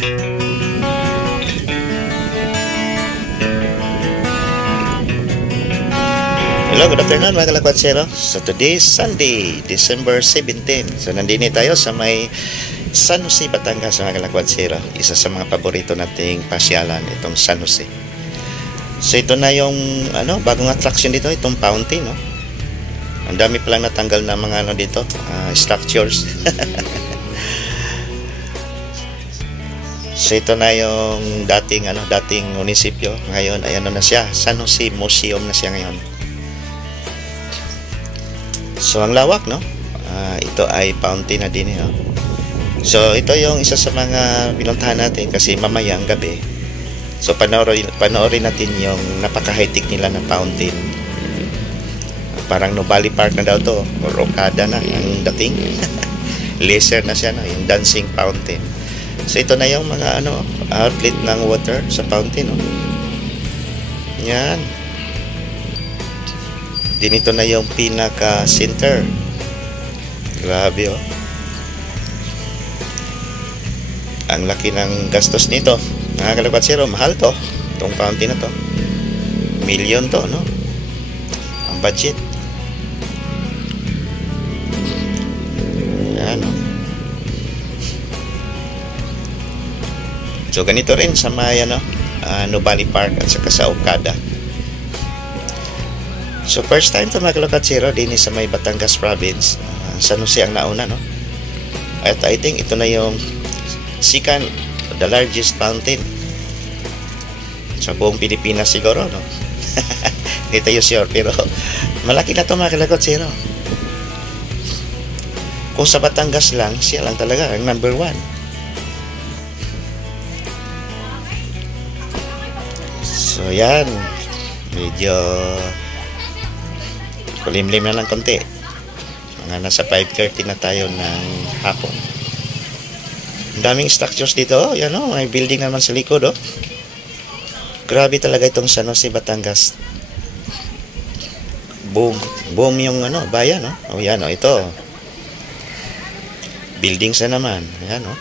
Hello, good afternoon mga kalakwatsero. So today is Sunday, December 17. So nandini tayo sa may San Jose, Batangas mga kalakwatsero. Isa sa mga paborito nating pasyalan, itong San Jose. So ito na yung bagong attraction dito, itong fountain. No? Ang dami palang natanggal na mga dito, structures. So ito na yung dating munisipyo. Ngayon ay na siya, San Jose Museum na siya ngayon. So ang lawak, no? Ito ay fountain na din, no? So ito yung isa sa mga pinuntahan natin kasi mamayang gabi. So panoorin natin yung napaka-high-tech nila na fountain. Parang Nubali Park na daw to, or Okada na ang dating. Laser na siya, no? Yung dancing fountain. So ito na yung mga outlet ng water sa fountain, no? Yan. Dinito na yung pinaka-center. Grabe, oh. Ang laki ng gastos nito. Mga kalakwatsero, mahal to. Itong fountain na to. Million to, no? Ang budget. Yan, oh. So, ganito rin sa may, Nubali Park at saka sa Okada. So first time to mga kalakwatsero din sa may Batangas province, San Jose ang nauna, no? At I think ito na yung second, the largest fountain sa buong Pilipinas siguro, no? Hindi tayo sure, pero malaki na to mga kalakwatsero. Kung sa Batangas lang, siya lang talaga ang number 1. So yan, medyo kulimlim na lang konti. Mga nasa 5:30 na tayo ng hapon. Ang daming structures dito. Yan, may building naman sa likod, oh. Grabe talaga itong San Jose, Batangas. Boom yung bayan, no? Oh, yan, ito. Buildings na naman. Yan, oh.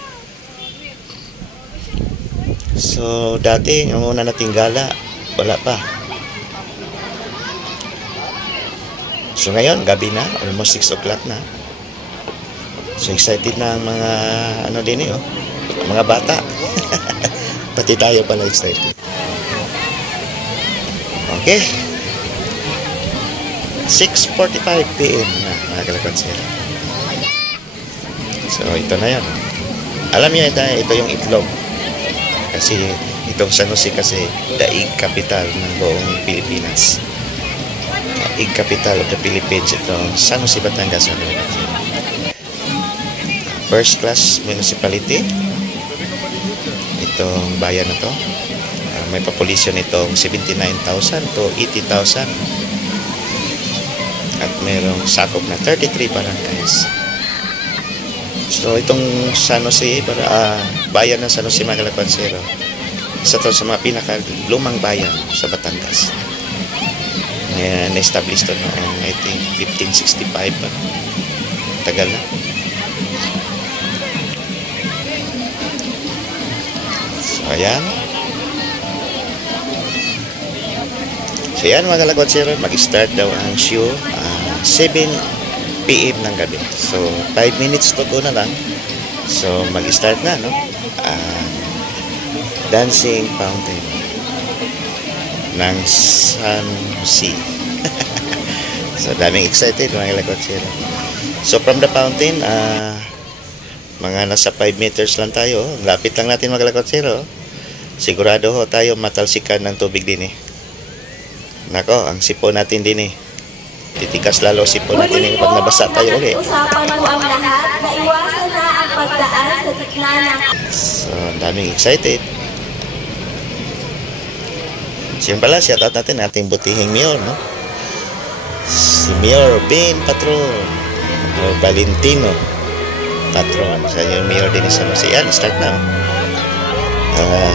So dati yung una nating gala, wala pa. So ngayon, gabi na, almost 6 o'clock na. So excited na ang mga mga bata. Pati tayo pala excited. Okay. 6:45 PM na mga kalakwatsero. So ito na yan. Alam niyo ito yung itlog. Kasi itong San Jose kasi daig capital ng buong Pilipinas. Daig capital of the Philippines, itong San Jose, Batangas. First class municipality itong bayan na to. May population itong 79,000 to 80,000 at mayroong sakop na 33 barangays. So itong San Jose, bayan ng San Jose mga kalakwatsero, isa to sa mga pinaka-lumang bayan sa Batangas. Na-establish to noong I think 1565 pa. Tagal na. So ayan. So yan mga kalakwatsero, mag-start daw ang show 7 PM ng gabi. So 5 minutes to go na lang. So mag-start na, no? Dancing fountain ng San Jose. So daming excited mga kalakwatsero. So from the fountain, mga nasa 5 meters lang tayo. Lapit lang natin mga kalakwatsero. Sigurado tayo matalsikan ng tubig din, eh. Nako, ang sipon natin din, eh. Titikas lalo sipon natin, eh, pag nabasa tayo ulit. Usapan mo ang lahat na iwasan na ang pagdaan sa gitna ng... So daming excited. So yun pala, shout out natin ating butihing mayor, no? Si Mayor Ben Patron Valentino Patron. Sa yung mayor din sa Jose. Yan, start na.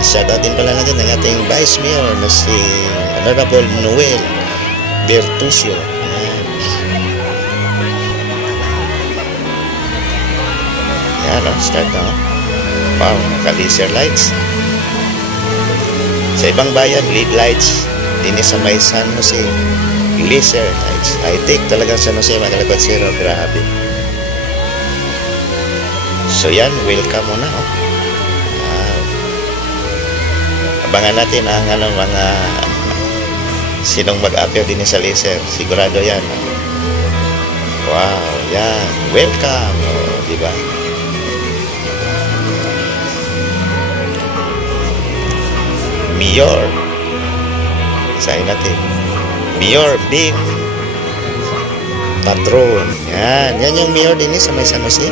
Shout out din pala natin ang ating vice mayor na si Honorable Noel Bertucio. Yan, start na. Wow, naka-laser lights. Sa ibang bayan, lead lights. Dini sa may San Jose, laser lights. High-tech talagang San Jose, mga kalakotsero. Grabe. So yan, welcome muna. Oh. Wow. Abangan natin ang mga sinong mag-appear din sa laser. Sigurado yan. Wow, yan. Welcome. Oh, diba? Mayor. Sayin natin. Mayor Bing Patron. Yan. Yan yung mayor din sa may San Jose.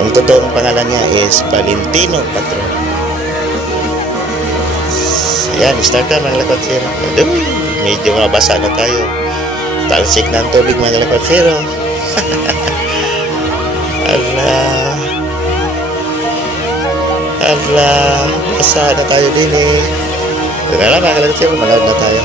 Ang totoong pangalan niya is Valentino Patron. Ayan, start na mga kalakotsero. Medyo mabasa na tayo. Talsik na ang tubig mga kalakotsero. Allah, basa na tayo din eh. Teka lang mga kalakotsero, manood na tayo.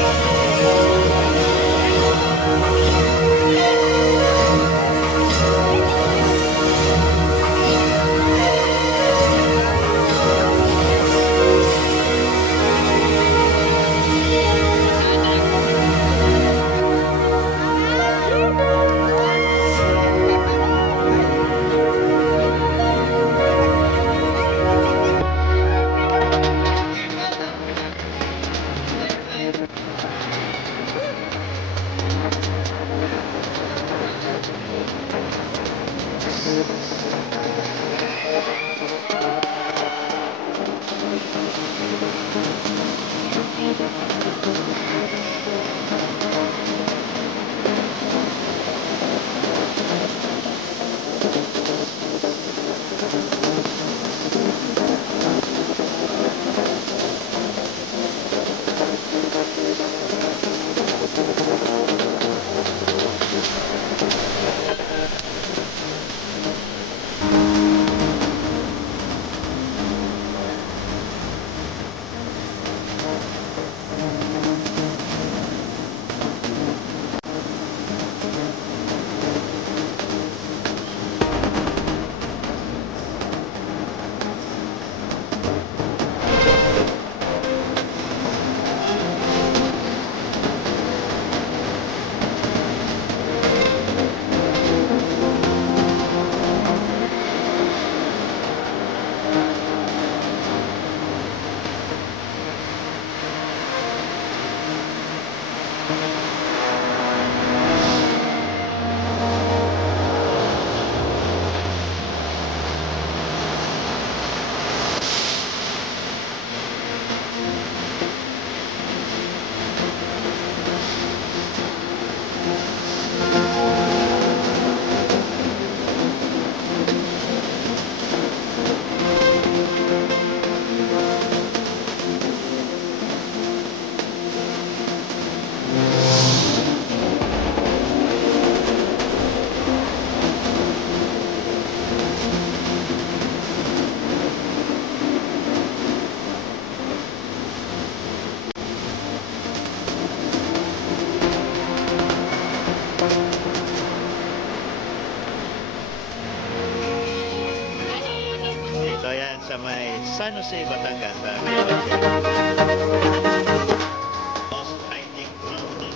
Ito yan sa may San Jose, Batangas. Most high-tech mountain.